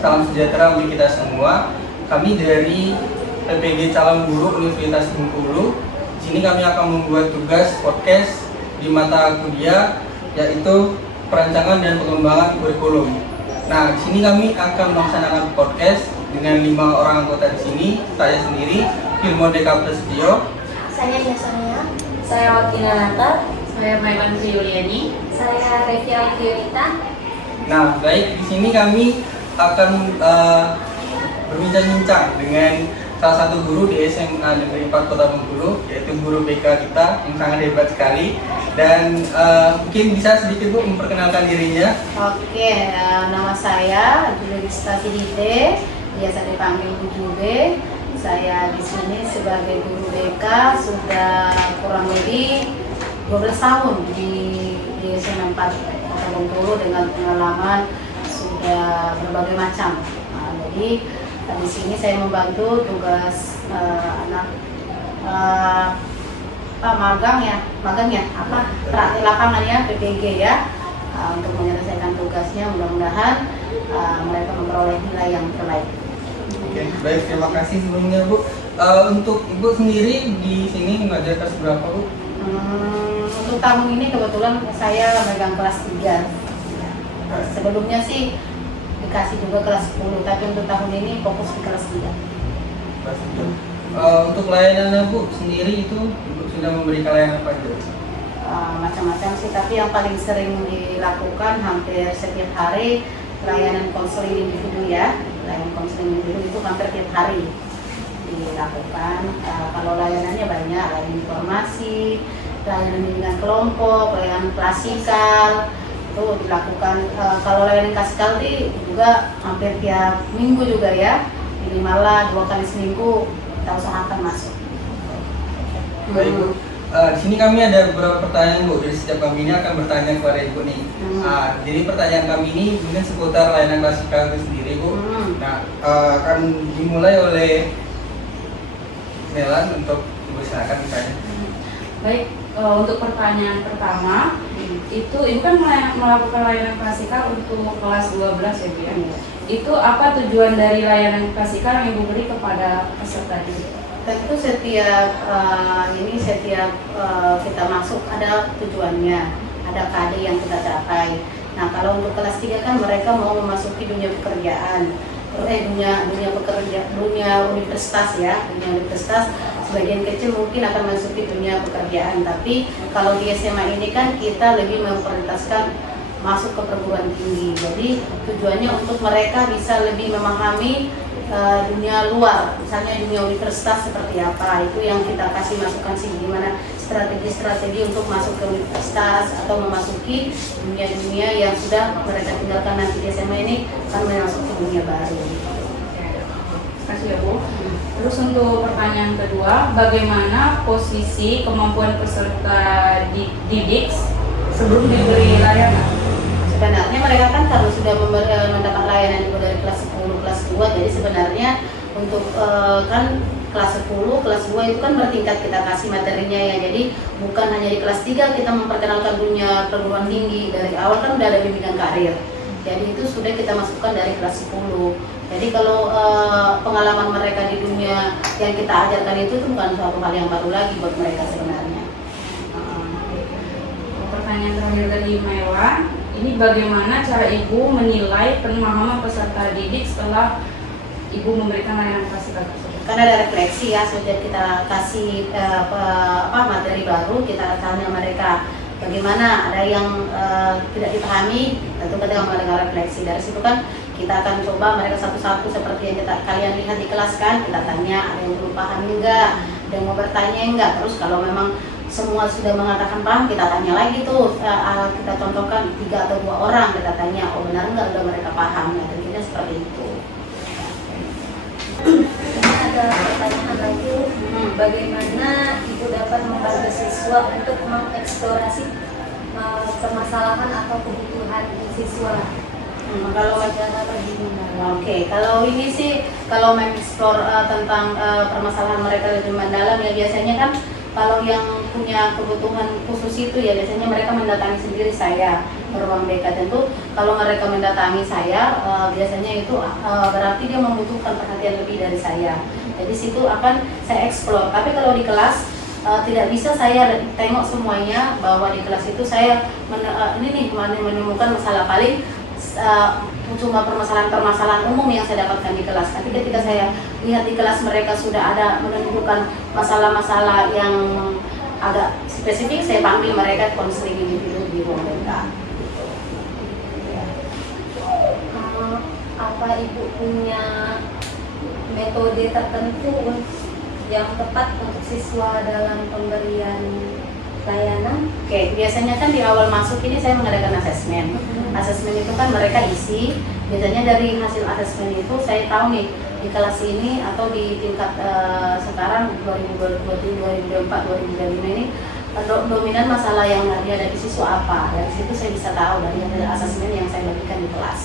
salam sejahtera untuk kita semua. Kami dari PPG Calon Guru Universitas Bengkulu. Di sini kami akan membuat tugas podcast di mata kuliah yaitu perancangan dan pengembangan kurikulum. Nah, di sini kami akan melaksanakan podcast dengan 5 orang anggota di sini. Saya sendiri, Filmo Deka Prasetyo. Saya Yasania. Saya Wakina Nata. Saya Mailan Yuliani. Saya Revia Fiorita. Nah, baik, di sini kami akan berbincang-bincang dengan salah satu guru di SMA Negeri 4 Kota Bengkulu, yaitu guru BK kita yang sangat hebat sekali. Dan mungkin bisa sedikit Bu memperkenalkan dirinya. Oke, nama saya Julista Sidite, biasa dipanggil Bu Jube. Saya di sini sebagai guru BK sudah kurang lebih 12 tahun di SMA 4 Kota Bengkulu dengan pengalaman sudah berbagai macam. Jadi di sini saya membantu tugas anak magang ya, praktik lapangan ya, PPG ya, untuk menyelesaikan tugasnya. Mudah-mudahan mereka memperoleh nilai yang terbaik. Oke, baik, terima kasih sebelumnya Bu. Untuk Ibu sendiri di sini mengajar kelas berapa Bu? Untuk tahun ini kebetulan saya megang kelas 3. Sebelumnya sih dikasih juga kelas 10, tapi untuk tahun ini fokus di kelas 3. Kelas 3. Untuk layanannya Bu sendiri itu Ibu sudah memberikan layanan apa aja? Macam-macam sih, tapi yang paling sering dilakukan hampir setiap hari layanan konseling individu ya. Layanan konseling individu itu hampir tiap hari dilakukan. Kalau layanannya banyak, layanan informasi, layanan bimbingan kelompok, layanan klasikal itu dilakukan. Kalau layanan klasikal itu juga hampir tiap minggu juga ya, minimal 2 kali seminggu kita usahakan masuk. Baik Bu, di sini kami ada beberapa pertanyaan Bu. Jadi setiap kami ini akan bertanya kepada Ibu nih. Jadi pertanyaan kami ini mungkin seputar layanan klasikal itu sendiri Bu. Nah, akan dimulai oleh Melan untuk Ibu silakan misalnya. Baik, untuk pertanyaan pertama, itu Ibu kan melakukan layanan klasikal untuk kelas 12 ya Bu ya. Itu apa tujuan dari layanan klasikal yang Ibu beri kepada peserta didik? Tentu setiap kita masuk ada tujuannya, ada KD yang kita capai. Nah, kalau untuk kelas 3 kan mereka mau memasuki dunia pekerjaan, dunia universitas ya, dunia universitas. Sebagian kecil mungkin akan masuki dunia pekerjaan, tapi kalau di SMA ini kan kita lebih memprioritaskan masuk ke perguruan tinggi. Jadi tujuannya untuk mereka bisa lebih memahami dunia luar, misalnya dunia universitas seperti apa, itu yang kita kasih masukan sih, gimana strategi-strategi untuk masuk ke universitas atau memasuki dunia-dunia yang sudah mereka tinggalkan nanti di SMA ini akan masuk ke dunia baru. Terima kasih ya Bu. Terus untuk pertanyaan kedua, bagaimana posisi kemampuan peserta didik sebelum diberi layanan? Sebenarnya mereka kan kalau sudah mendapat layanan dari kelas 10, kelas 2, jadi sebenarnya untuk kan kelas 10, kelas 2 itu kan bertingkat kita kasih materinya ya. Jadi bukan hanya di kelas 3 kita memperkenalkan dunia perguruan tinggi, dari awal kan udah ada bimbingan karir. Jadi itu sudah kita masukkan dari kelas 10. Jadi kalau pengalaman mereka di dunia yang kita ajarkan itu bukan suatu hal yang baru lagi buat mereka sebenarnya. Pertanyaan terakhir dari Maiwan, ini bagaimana cara Ibu menilai pemahaman peserta didik setelah Ibu memberikan layanan klasikal tersebut? Karena ada refleksi ya, sudah kita kasih materi baru, kita tanya mereka bagaimana, ada yang tidak dipahami, tentu kita melakukan refleksi. Dari situ kan kita akan coba mereka satu-satu seperti yang kalian lihat di kelas kan, kita tanya ada yang belum paham enggak, ada yang mau bertanya enggak. Terus kalau memang semua sudah mengatakan paham, kita tanya lagi tuh, kita contohkan 3 atau 2 orang, kita tanya, oh benar enggak udah mereka paham, ya tentunya seperti itu. Ini ada pertanyaan lagi, bagaimana Ibu dapat membantu siswa untuk mengeksplorasi permasalahan atau kebutuhan siswa? Kalau ini sih, kalau mengeksplor tentang permasalahan mereka lebih mendalam ya biasanya kan kalau yang punya kebutuhan khusus itu ya biasanya mereka mendatangi sendiri saya ke ruang BK. Tentu kalau mereka mendatangi saya biasanya itu berarti dia membutuhkan perhatian lebih dari saya. Jadi situ akan saya eksplor. Tapi kalau di kelas tidak bisa saya tengok semuanya, bahwa di kelas itu saya menemukan masalah paling cuma permasalahan-permasalahan umum yang saya dapatkan di kelas. Tapi ketika saya lihat di kelas mereka sudah ada menunjukkan masalah-masalah yang agak spesifik, saya panggil mereka konseling individu di ruang BK. Apa Ibu punya metode tertentu yang tepat untuk siswa dalam pemberian layanan? Oke, biasanya kan di awal masuk ini saya mengadakan asesmen. Asesmen itu kan mereka isi, biasanya dari hasil asesmen itu saya tahu nih di kelas ini atau di tingkat sekarang 2023, 2024, 2025 ini dominan masalah yang dihadapi siswa apa. Dari situ saya bisa tahu dari hasil asesmen yang saya bagikan di kelas.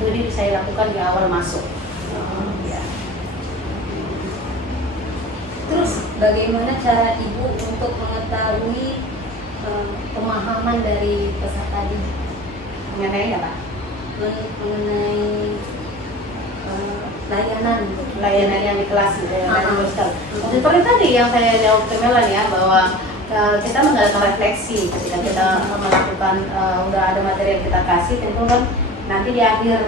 Itu saya lakukan di awal masuk. Ya. Terus bagaimana cara Ibu untuk mengetahui pemahaman dari peserta didik Mengenai apa? mengenai layanan Yang di kelas gitu ya. Seperti tadi yang saya jawab ke Melan ya, bahwa kita mengadakan refleksi ketika kita melakukan udah ada materi yang kita kasih, tentu kan nanti di akhir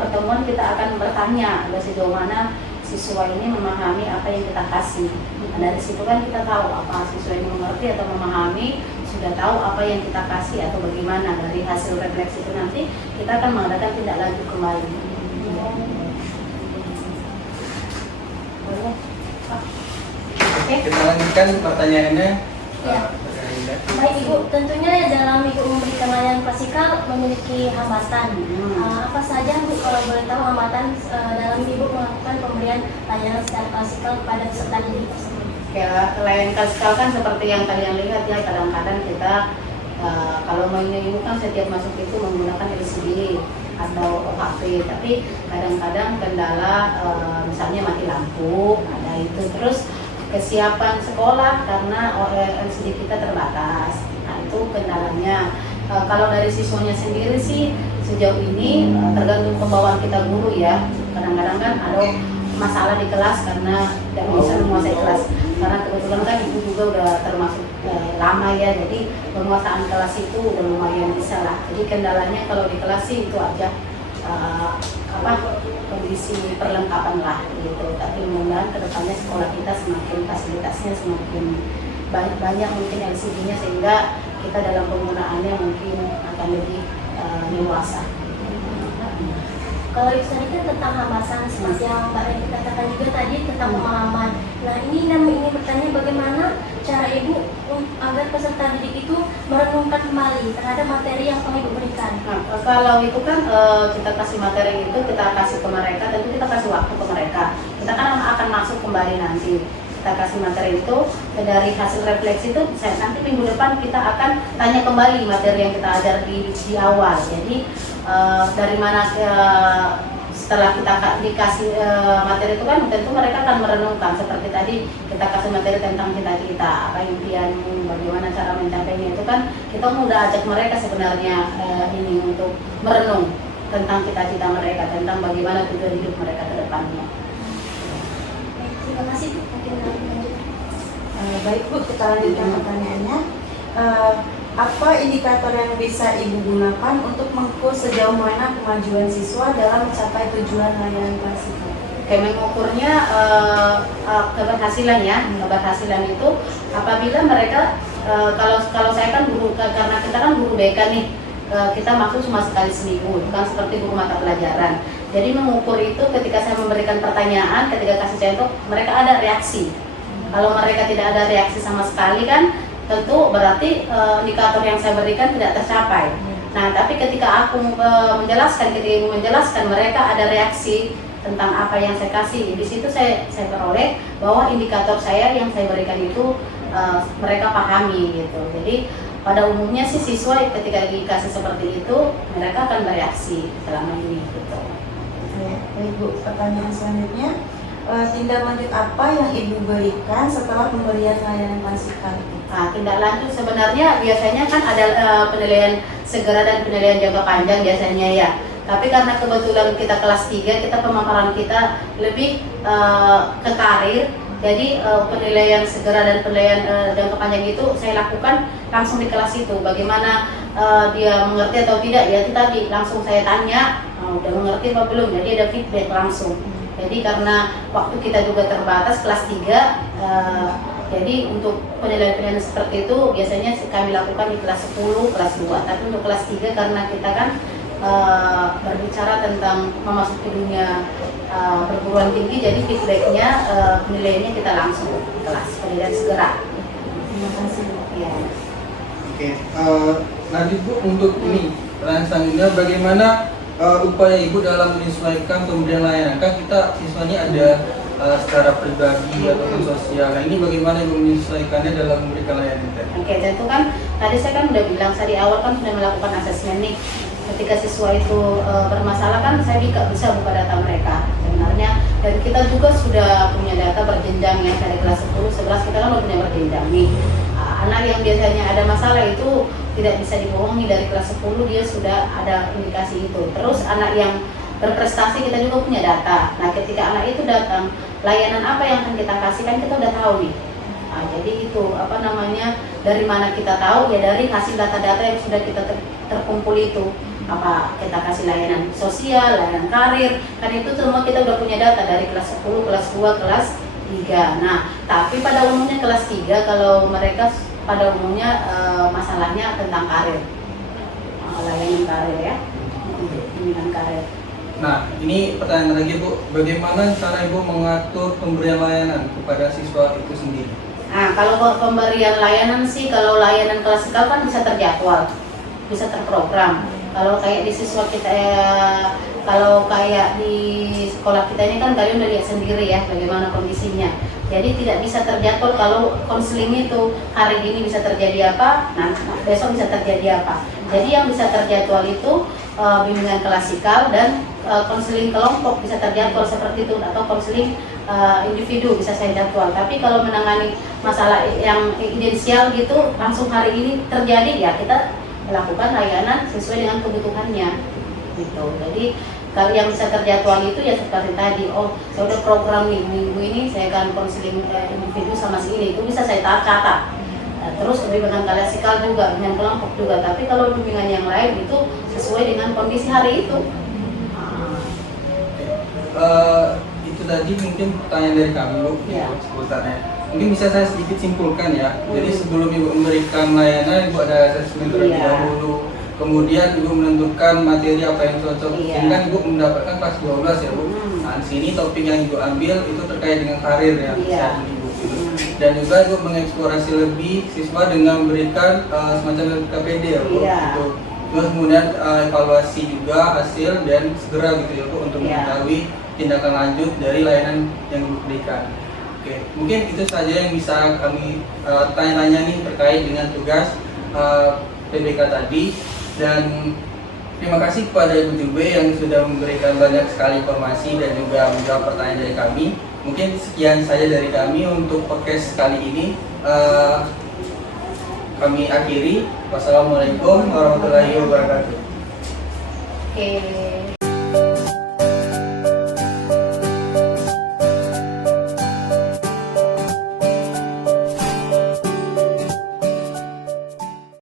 pertemuan kita akan bertanya sejauh mana siswa ini memahami apa yang kita kasih. Nah, dari situ kan kita tahu apa siswa ini mengerti atau memahami, sudah tahu apa yang kita kasih atau bagaimana. Dari hasil refleksi itu nanti kita akan mengadakan tindak lanjut kembali. Oke, kita lanjutkan pertanyaannya. Ya. Baik Ibu, tentunya dalam Ibu memberikan layanan klasikal memiliki hambatan. Apa saja Bu kalau boleh tahu hambatan dalam Ibu melakukan pemberian layanan secara klasikal kepada peserta didik tersebut? Ya, layanan klasikal kan seperti yang kalian lihat ya, kadang-kadang kita kalau mainnya ini kan setiap masuk itu menggunakan LCD atau OHP, tapi kadang-kadang kendala misalnya mati lampu, ada itu. Terus kesiapan sekolah karena LCD kita terbatas, nah itu kendalanya. Kalau dari siswanya sendiri sih sejauh ini tergantung pembawaan kita guru ya. Kadang-kadang kan ada masalah di kelas karena tidak bisa menguasai kelas, karena kebetulan kan ibu juga udah termasuk lama ya, jadi penguasaan kelas itu udah lumayan bisa lah. Jadi kendalanya kalau di kelas sih itu aja kondisi perlengkapan lah gitu. Tapi mudah-mudahan kedepannya sekolah kita semakin fasilitasnya semakin banyak mungkin LCD-nya, sehingga kita dalam penggunaannya mungkin akan lebih leluasa. Kalau itu tadi kan tentang hambatan seperti yang Mbak Reni katakan juga tadi tentang pemahaman. Nah ini bertanya bagaimana cara Ibu agar peserta didik itu merenungkan kembali terhadap materi yang telah Ibu berikan. Nah, kalau itu kan kita kasih materi itu kita kasih ke mereka, tentu kita kasih waktu ke mereka. Kita kan akan masuk kembali nanti. Kita kasih materi itu dari hasil refleksi itu nanti minggu depan kita akan tanya kembali materi yang kita ajar di awal. Jadi dari mana setelah kita dikasih materi itu kan tentu mereka akan merenungkan, seperti tadi kita kasih materi tentang cita-cita, apa impianmu, bagaimana cara mencapainya, itu kan kita udah ajak mereka sebenarnya ini untuk merenung tentang cita-cita mereka, tentang bagaimana tujuan hidup mereka ke depannya. Terima kasih Bu. Mungkin lanjut. Baik Bu, kita lanjutkan pertanyaannya. Apa indikator yang bisa Ibu gunakan untuk mengukur sejauh mana kemajuan siswa dalam mencapai tujuan layanan klasikal? Kayak mengukurnya keberhasilan ya. Keberhasilan itu apabila mereka kalau saya kan guru, karena kita kan guru BK nih, kita masuk cuma sekali seminggu, bukan seperti guru mata pelajaran. Jadi mengukur itu ketika saya memberikan pertanyaan, ketika kasih contoh, mereka ada reaksi. Kalau mereka tidak ada reaksi sama sekali kan, tentu berarti indikator yang saya berikan tidak tercapai. Nah, tapi ketika aku menjelaskan, ketika Ibu menjelaskan, mereka ada reaksi tentang apa yang saya kasih. Di situ saya peroleh bahwa indikator saya yang saya berikan itu mereka pahami gitu. Jadi pada umumnya sih siswa ketika dikasih seperti itu, mereka akan bereaksi selama ini gitu. Baik Bu, pertanyaan selanjutnya. tindak lanjut apa yang Ibu berikan setelah pemberian layanan klasikal itu? Nah, tindak lanjut sebenarnya biasanya kan ada penilaian segera dan penilaian jangka panjang biasanya ya. Tapi karena kebetulan kita kelas 3, kita pemaparan kita lebih ke karir. Jadi penilaian segera dan penilaian jangka panjang itu saya lakukan langsung di kelas itu. Bagaimana dia mengerti atau tidak ya, itu tadi langsung saya tanya, udah mengerti apa belum. Jadi ada feedback langsung. Jadi karena waktu kita juga terbatas kelas 3, jadi untuk penilaian-penilaian seperti itu biasanya kami lakukan di kelas 10, kelas 2. Tapi untuk kelas 3 karena kita kan berbicara tentang memasuki dunia perguruan tinggi, jadi feedbacknya penilaiannya kita langsung di kelas penilaian segera. Terima kasih. Ya. Oke, lanjut Bu, untuk ini pertanyaan selanjutnya, bagaimana upaya Ibu dalam menyesuaikan pemberian layanan? Kan kita siswanya ada secara pribadi ataupun sosial. Nah, ini bagaimana Ibu menyesuaikannya dalam memberikan layanan? Oke, tentu kan tadi saya kan udah bilang, saya di awal kan sudah melakukan asesmen nih. Ketika siswa itu bermasalah kan saya bisa buka data mereka sebenarnya, dan kita juga sudah punya data berjenjang ya, dari kelas 10, 11 kita kan udah punya berjenjang nih. Anak yang biasanya ada masalah itu tidak bisa dibohongi, dari kelas 10 dia sudah ada indikasi itu. Terus anak yang berprestasi kita juga punya data. Nah, ketika anak itu datang, layanan apa yang akan kita kasih kan kita udah tahu nih. Nah, jadi itu dari mana kita tahu ya, dari hasil data-data yang sudah kita terkumpul itu. Apa kita kasih layanan sosial, layanan karir, kan itu semua kita udah punya data dari kelas 10, kelas 2, kelas 3. Nah, tapi pada umumnya kelas 3 kalau mereka pada umumnya masalahnya tentang karir, layanan karir ya, bimbingan karir. Nah, ini pertanyaan lagi Bu, bagaimana cara Ibu mengatur pemberian layanan kepada siswa itu sendiri? Nah, kalau pemberian layanan sih, kalau layanan klasikal kan bisa terjadwal, bisa terprogram. Kalau kayak di siswa kita, kalau kayak di sekolah kita ini kan kalian udah lihat sendiri ya bagaimana kondisinya. Jadi tidak bisa terjadwal. Kalau konseling itu hari ini bisa terjadi apa, nah besok bisa terjadi apa. Jadi yang bisa terjadwal itu bimbingan klasikal dan konseling kelompok bisa terjadwal seperti itu, atau konseling individu bisa saya jadwal. Tapi kalau menangani masalah yang ideal gitu langsung hari ini terjadi ya, kita melakukan layanan sesuai dengan kebutuhannya gitu. Jadi kalau yang bisa terjadwal itu ya seperti tadi, saya udah program nih minggu ini saya akan konseling individu sama si ini, itu bisa saya catat. Terus bimbingan klasikal juga, bimbingan kelompok juga. Tapi kalau bimbingan yang lain itu sesuai dengan kondisi hari itu. Itu tadi mungkin pertanyaan dari kami Bu, Ya. seputarnya. Mungkin bisa saya sedikit simpulkan ya. Jadi sebelum Ibu memberikan layanan, Ibu ada asesmen terlebih dahulu. Kemudian Ibu menentukan materi apa yang cocok. Sehingga Ibu mendapatkan kelas 12 ya Bu. Nah, di sini topik yang Ibu ambil itu terkait dengan karir ya. Saat ini Bu. Dan juga Ibu mengeksplorasi lebih siswa dengan memberikan semacam KPD ya Bu. Gitu. Terus kemudian evaluasi juga hasil dan segera gitu ya Bu untuk mengetahui tindakan lanjut dari layanan yang Ibu berikan. Oke, mungkin itu saja yang bisa kami tanya-tanya nih terkait dengan tugas PBK tadi. Dan terima kasih kepada Ibu Jube yang sudah memberikan banyak sekali informasi dan juga menjawab pertanyaan dari kami. Mungkin sekian saja dari kami untuk podcast kali ini. Kami akhiri. Wassalamualaikum warahmatullahi wabarakatuh. Oke.